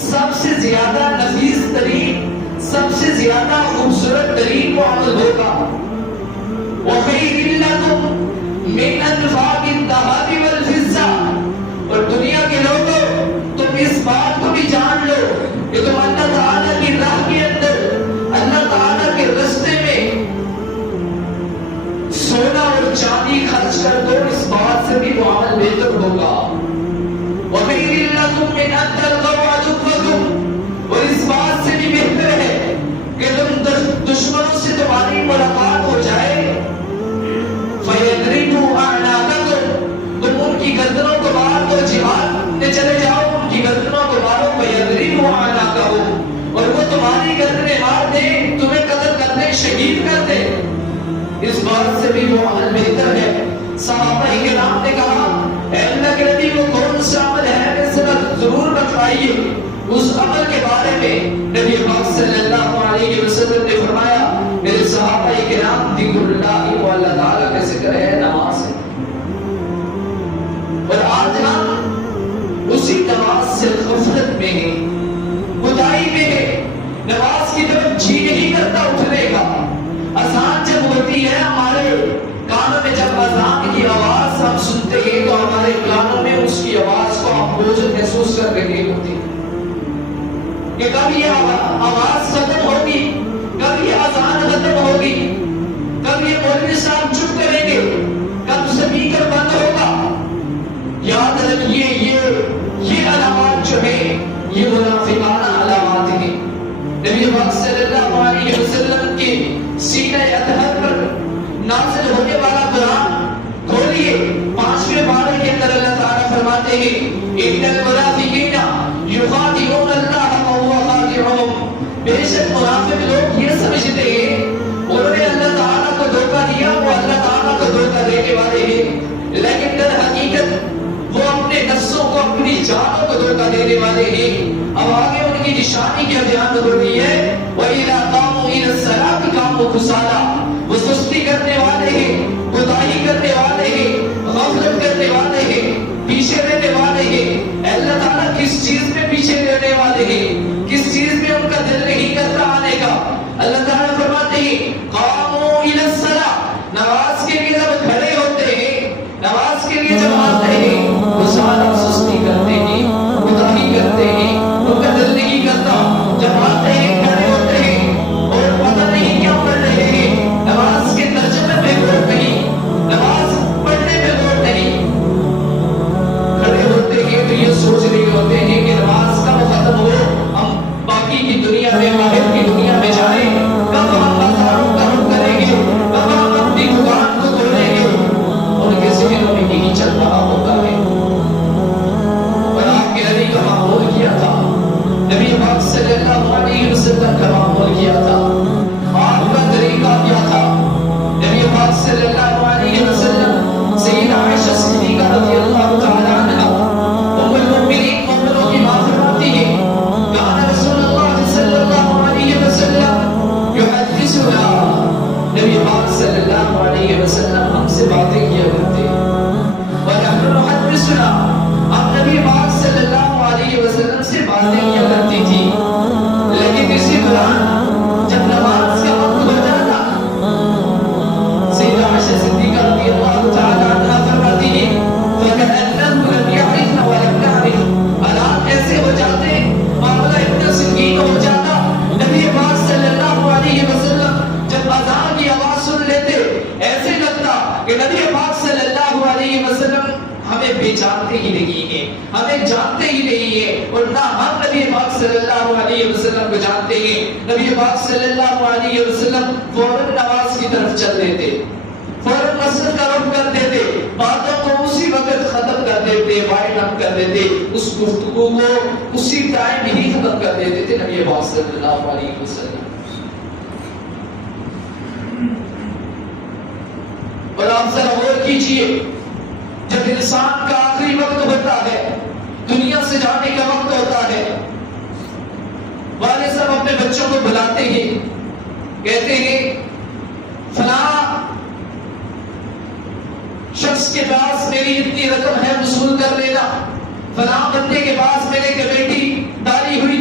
سب سے زیادہ نفیس ترین، سب سے زیادہ خوبصورت ترین وہ عمل ہوگا وَخَيْرٍ لَكُمْ مِنْ أَنْفَاقِ الذَّهَبِ وَالْفِضَّةِ۔ اور دنیا کے لوگوں تم اس بات کو بھی جان لو کہ تم اللہ تعالیٰ کی راہ کے اندر، اللہ تعالیٰ کے رستے میں سونا اور چاندی خرچ کر دو، اس بات سے بھی وہ عمل بہتر ہوگا۔ وَخَيْرٍ لَكُمْ مِنْ أَنْ تَلْقَوْا عَدُوَّكُمْ، اور اس بات سے بھی بہتر ہے کہ تم دشمنوں سے تمہاری ملاقات ہو جائے، فَيَضْرِبُوا أَعْنَاقَكُمْ، تم ان کی گردنوں کو مار دو، جہاد میں چلے جاؤ، ان کی گردنوں کو مارو، فَيَضْرِبُوا أَعْنَاقَهُمْ، اور وہ تمہاری گردنیں مار دیں، تمہیں قتل کر دیں، شہید کر دیں، اس بات سے بھی وہ عمل بہتر ہے۔ صحابہ کرام نے کہا اے اللہ کے نبی وہ کون سا عمل ہے، ہمیں ذرا ضرور بتائیے۔ اس عمل کے بارے میں نبی پاک صلی اللہ علیہ وسلم نے فرمایا میرے صحابہ کرام ذکر اللہ و اللہ تعالیٰ کا ذکر ہے، نماز ہے۔ اور آج ہم اسی نماز سے غفلت میں ہیں، خدائی میں ہیں، نماز کی طرف جی نہیں کرتا اٹھنے کا۔ اذان جب ہوتی ہے ہمارے کانوں میں، جب اذان کی آواز ہم سنتے ہیں تو ہمارے کانوں میں اس کی آواز کو ہم بوجھ محسوس کر رہے ہوتے ہیں کہ کب یہ آواز ختم ہوگی، کب یہ اذان ختم ہوگی، کب یہ مولوی صاحب چپ کریں گے، کب سپیکر بند ہوگا۔ یاد رکھیے یہ علامات جو ہیں یہ منافقانہ علامات ہیں۔ نبی پاک صلی اللہ علیہ وسلم کے سینہ اطہر پر نازل ہونے والا قرآن کھولیے، 5ویں پارے کے اندر اللہ تعالیٰ فرماتے ہیں ان المنافقین یخادعون اللہ وهو خادعهم، بے شک منافق لوگ یہ سمجھتے ہیں انہوں نے اللہ تعالیٰ کو دھوکہ دیا، وہ اللہ تعالیٰ کو دھوکہ دینے والے ہیں، لیکن در حقیقت وہ اپنے نفسوں کو، اپنی جانوں کو دھوکہ دینے والے ہیں۔ اب آگے ان کی نشانی کیا بیان ہو رہی ہے وَإِذَا قَامُوا إِلَى الصَّلَاةِ قَامُوا كُسَالَىٰ، وہ سستی کرنے والے ہیں، کوتاہی کرنے والے ہیں، غفلت کرنے والے ہیں، پیچھے رہنے والے ہیں۔ اللہ تعالیٰ کس چیز میں پیچھے رہنے والے ہیں، کس چیز میں ان کا دل نہیں کرتا آنے کا؟ اللہ تعالیٰ فرماتے ہیں قَامُوا إِلَى الصَّلَاةِ، نماز کے لیے جب کھڑے ہوتے ہیں، نماز کے لیے جب آتے ہیں کسالىٰ، سستی کرتے ہیں، کوتاہی کرتے ہیں، ان کا دل نہیں کرتا۔ جب آتے ہیں کھڑے ہوتے ہیں اور پتہ نہیں کیا پڑھ رہے ہیں، نماز کے ترجمے میں غور نہیں، نماز پڑھنے میں غور نہیں، کھڑے ہوتے ہیں تو یہ سوچ رہے ہوتے ہیں کہ نماز کب ختم ہو، ہم باقی کی دنیا میں، باہر کی دنیا میں جائیں، کب ہم بازاروں کا رخ کریں گے، کب ہم اپنی دکان کو کھولیں گے، ان کے ذہنوں میں یہی چل رہا ہوتا ہے۔ اور آپ کے نبی کا معمول کیا تھا، نبی پاک صلی اللہ علیہ وسلم کا معمول کیا تھا، آپ کا طریقہ کیا تھا؟ نبی پاک صلی اللہ علیہ وسلم سیدہ عائشہ صدیقہ رضی اللہ تعالی عنہا ام المؤمنین، مومنوں کی ماں فرماتی ہے کان رسول اللہ صلی اللہ علیہ وسلم یحدثنا، نبی پاک صلی اللہ علیہ وسلم ہم سے باتیں کیا کرتے ونحن نحدثنا، ہم نبی پاک صلی اللہ علیہ وسلم سے باتیں کیا کرتی تھی، لیکن اسی دوران جب نماز کا وقت ہو جاتا سیدہ عائشہ صدیقہ رضی اللہ تعالی عنہا فرماتی ہے فَكَأَنَّهُ لَمْ يَعْرِفْنَا وَلَمْ نَعْرِفْ، حالات ایسے ہو جاتے، معاملہ اتنا سنگین ہو جاتا، نبی پاک صلی اللہ علیہ وسلم جب اذان کی آواز سن لیتے ایسے لگتا کہ نبی پاک صلی اللہ علیہ وسلم ہمیں پہچانتے ہی نہیں ہیں، ہمیں جانتے ہی نہیں ہیں، اور نہ ہم نبی پاک صلی اللہ علیہ وسلم کو جانتے ہیں۔ نبی پاک صلی اللہ علیہ وسلم فوراً نماز کی طرف چل دیتے، فوراً مسجد کا رخ کر دیتے، باتوں کو اسی وقت ختم کر دیتے، وائنڈ اپ کر دیتے، اس گفتگو کو اسی ٹائم ہی ختم کر دیتے تھے نبی پاک صلی اللہ علیہ وسلم۔ اور آپ ذرا غور کیجئے، جب انسان کا آخری وقت ہوتا ہے، دنیا سے جانے کا وقت ہوتا ہے، والد صاحب اپنے بچوں کو بلاتے ہیں، کہتے ہیں فلاں شخص کے پاس میری اتنی رقم ہے وصول کر لینا، فلاں بندے کے پاس میرے کمیٹی ڈالی ہوئی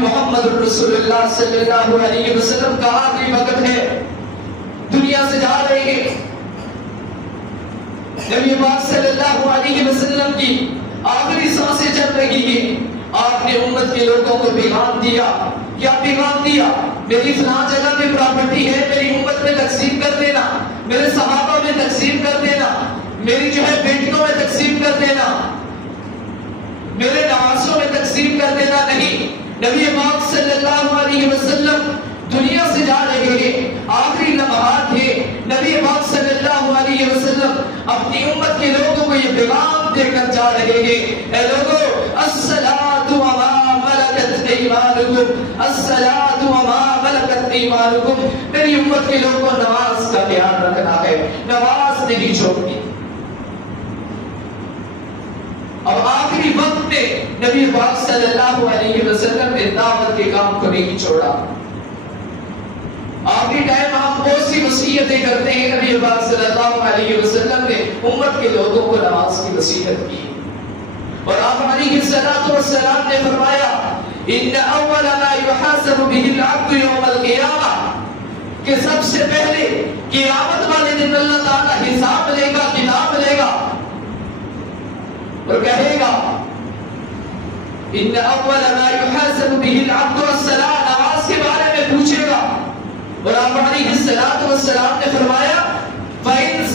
محمد رسول اللہ صلی اللہ علیہ وسلم کا آخری وقت ہے، دنیا سے جا رہے ہیں۔ نبی پاک صلی اللہ علیہ وسلم کی آخری سانسیں چل رہی ہیں۔ آپ نے امت کے لوگوں کو پیغام دیا۔ کیا پیغام دیا؟ میری فلاں جگہ میں پراپرٹی ہے، میری امت میں تقسیم کر دینا، میرے صحابہ میں تقسیم کر دینا، میری جو ہے بیٹیوں میں تقسیم کر دینا، میرے نواسوں میں تقسیم کر دینا۔ نہیں، نبی پاک صلی اللہ علیہ وسلم دنیا سے جا رہے ہیں، آخری لمحات ہیں۔ نبی پاک صلی اللہ علیہ وسلم اپنی امت کے لوگوں کو یہ پیغام دے کر جا رہے ہیں، اے لوگو الصلاۃ وما ملکت ایمانکم، الصلاۃ وما ملکت ایمانکم، میری امت کے لوگوں کو نماز کا خیال رکھنا ہے، نماز نہیں چھوڑنی۔ اب آخری وقت میں نبی پاک صلی اللہ علیہ وسلم نے دعوت کے کام کو نہیں چھوڑا۔ آخری ٹائم ہم بہت سی وصیتیں کرتے ہیں، نبی پاک صلی اللہ علیہ وسلم نے امت کے لوگوں کو نماز کی وصیت کی، اور آپ علیہ الصلوۃ والسلام نے فرمایا ان اول ما يحاسب به العبد يوم القیامہ، کہ سب سے پہلے قیامت والے دن اللہ تعالیٰ حساب لے گا، کتاب لے گا، اور کہے گا ان اول ما يحاسب به العبد الصلاۃ، نماز کے بارے میں پوچھے گا، اور آپ علیہ الصلوۃ والسلام نے فرمایا فَإِن